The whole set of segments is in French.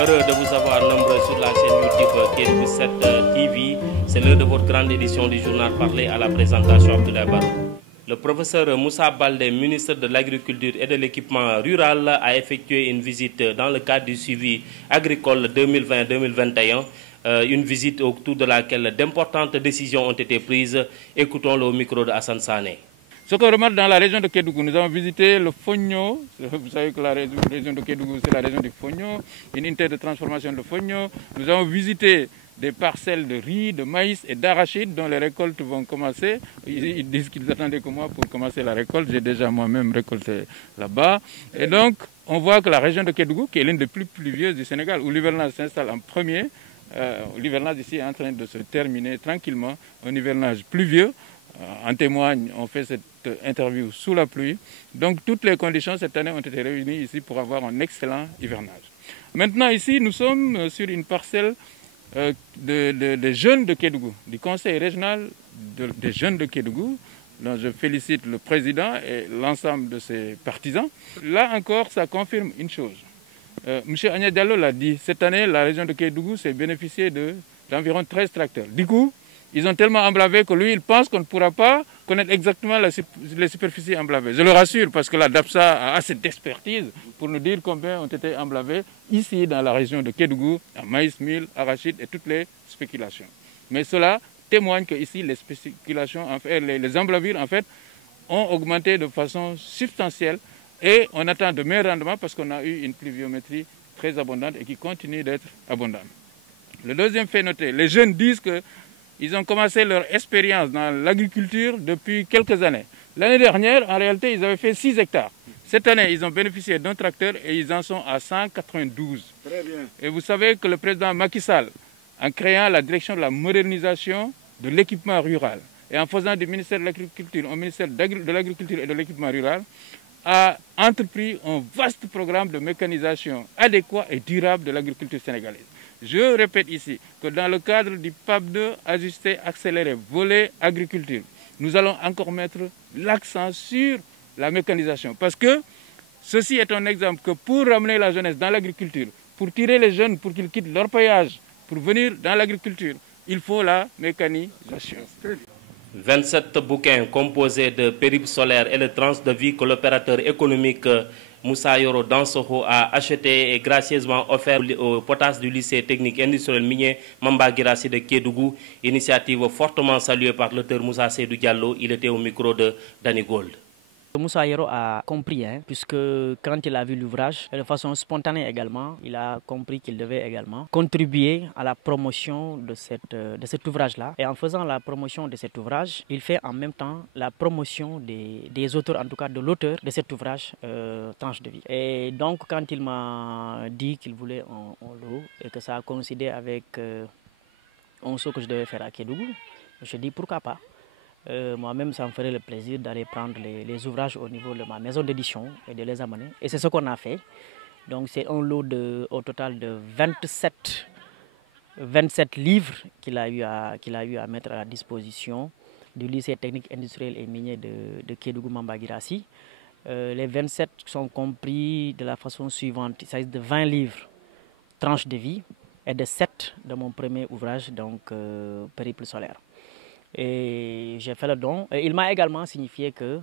Heureux de vous avoir nombreux sur la chaîne YouTube Kédougou 7 TV. C'est l'heure de votre grande édition du journal parlé à la présentation Abdoulaye Barou. Le professeur Moussa Baldé, ministre de l'Agriculture et de l'Équipement rural, a effectué une visite dans le cadre du suivi agricole 2020-2021. Une visite autour de laquelle d'importantes décisions ont été prises. Écoutons-le au micro de Hassan Sané. Ce qu'on remarque dans la région de Kédougou, nous avons visité le Fogno. Vous savez que la région de Kédougou, c'est la région du Fogno, une unité de transformation de Fogno. Nous avons visité des parcelles de riz, de maïs et d'arachide dont les récoltes vont commencer. Ils disent qu'ils attendaient que moi pour commencer la récolte. J'ai déjà moi-même récolté là-bas. Et donc, on voit que la région de Kédougou, qui est l'une des plus pluvieuses du Sénégal, où l'hivernage s'installe en premier, l'hivernage ici est en train de se terminer tranquillement, un hivernage pluvieux. En témoigne, on fait cette interview sous la pluie. Donc toutes les conditions cette année ont été réunies ici pour avoir un excellent hivernage. Maintenant ici, nous sommes sur une parcelle des jeunes de Kédougou, du conseil régional des jeunes de Kédougou, dont je félicite le président et l'ensemble de ses partisans. Là encore, ça confirme une chose. M. Agnès Diallo l'a dit, cette année, la région de Kédougou s'est bénéficiée d'environ 13 tracteurs. Du coup, ils ont tellement emblavé que lui, il pense qu'on ne pourra pas connaître exactement les superficies emblavées. Je le rassure parce que la DAPSA a assez d'expertise pour nous dire combien ont été emblavés ici dans la région de Kédougou, en maïs, mil, arachide et toutes les spéculations. Mais cela témoigne que ici, les spéculations, les emblavures, en fait, ont augmenté de façon substantielle et on attend de meilleurs rendements parce qu'on a eu une pluviométrie très abondante et qui continue d'être abondante. Le deuxième fait noté, les jeunes disent que ils ont commencé leur expérience dans l'agriculture depuis quelques années. L'année dernière, en réalité, ils avaient fait 6 hectares. Cette année, ils ont bénéficié d'un tracteur et ils en sont à 192. Très bien. Et vous savez que le président Macky Sall, en créant la direction de la modernisation de l'équipement rural et en faisant du ministère de l'Agriculture au ministère de l'Agriculture et de l'équipement rural, a entrepris un vaste programme de mécanisation adéquat et durable de l'agriculture sénégalaise. Je répète ici que dans le cadre du PAP 2 ajusté, accéléré, volet agriculture, nous allons encore mettre l'accent sur la mécanisation. Parce que ceci est un exemple que pour ramener la jeunesse dans l'agriculture, pour tirer les jeunes pour qu'ils quittent leur paysage, pour venir dans l'agriculture, il faut la mécanisation. 27 bouquins composés de périples solaires et de tranches de vie que l'opérateur économique Moussa Yoro Dansokho a acheté et gracieusement offert au potasse du lycée technique industriel minier Mamba Guirassy de Kédougou. Initiative fortement saluée par l'auteur Moussa Seydou Diallo. Il était au micro de Danny Gold. Moussa Yoro a compris, puisque quand il a vu l'ouvrage, de façon spontanée également, il a compris qu'il devait également contribuer à la promotion de cet ouvrage-là. Et en faisant la promotion de cet ouvrage, il fait en même temps la promotion des auteurs, en tout cas de l'auteur de cet ouvrage, Tranche de vie. Et donc, quand il m'a dit qu'il voulait un lot et que ça a coïncidé avec un saut que je devais faire à Kédougou, je me suis dit pourquoi pas. Moi-même, ça me ferait le plaisir d'aller prendre les ouvrages au niveau de ma maison d'édition et de les amener. Et c'est ce qu'on a fait. Donc c'est un lot au total de 27 livres qu'il a eu à mettre à la disposition du lycée technique industriel et minier de Kédougou Mamba Guirassy. Les 27 sont compris de la façon suivante. Il s'agit de 20 livres, tranches de vie, et de 7 de mon premier ouvrage, donc Périple solaire. Et j'ai fait le don. Et il m'a également signifié que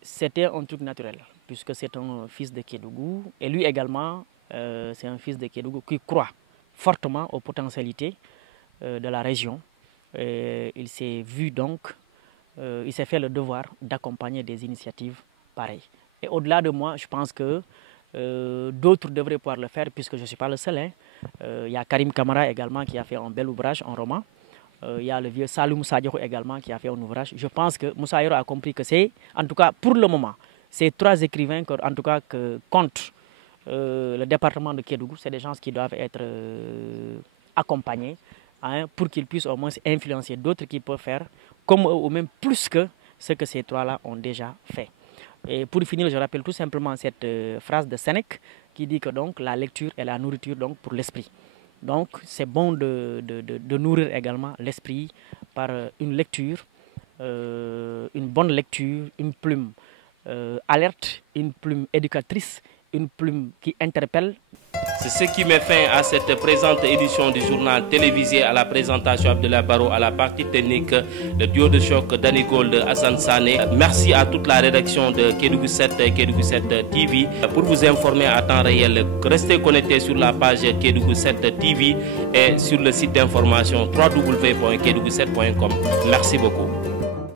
c'était un truc naturel, puisque c'est un fils de Kédougou. Et lui également, c'est un fils de Kédougou qui croit fortement aux potentialités de la région. Et il s'est vu donc, il s'est fait le devoir d'accompagner des initiatives pareilles. Et au-delà de moi, je pense que d'autres devraient pouvoir le faire, puisque je ne suis pas le seul. Il y a Karim Kamara également qui a fait un bel ouvrage, un roman. Il y a le vieux Saloum Sadioko également qui a fait un ouvrage. Je pense que Moussa Yoro a compris que c'est, en tout cas pour le moment, ces 3 écrivains que compte le département de Kédougou. C'est des gens qui doivent être accompagnés pour qu'ils puissent au moins influencer d'autres qui peuvent faire comme eux ou même plus que ce que ces 3-là ont déjà fait. Et pour finir, je rappelle tout simplement cette phrase de Sénèque qui dit que donc, la lecture est la nourriture donc, pour l'esprit. Donc c'est bon de nourrir également l'esprit par une lecture, une bonne lecture, une plume alerte, une plume éducatrice, une plume qui interpelle. C'est ce qui met fin à cette présente édition du journal télévisé. À la présentation Abdoulaye Barrow, à la partie technique, le duo de choc Danny Gold, Hassan Sané. Merci à toute la rédaction de Kédougou 7 et Kédougou 7 TV. Pour vous informer à temps réel, restez connectés sur la page Kédougou 7 TV et sur le site d'information www.kedougou7.com. Merci beaucoup.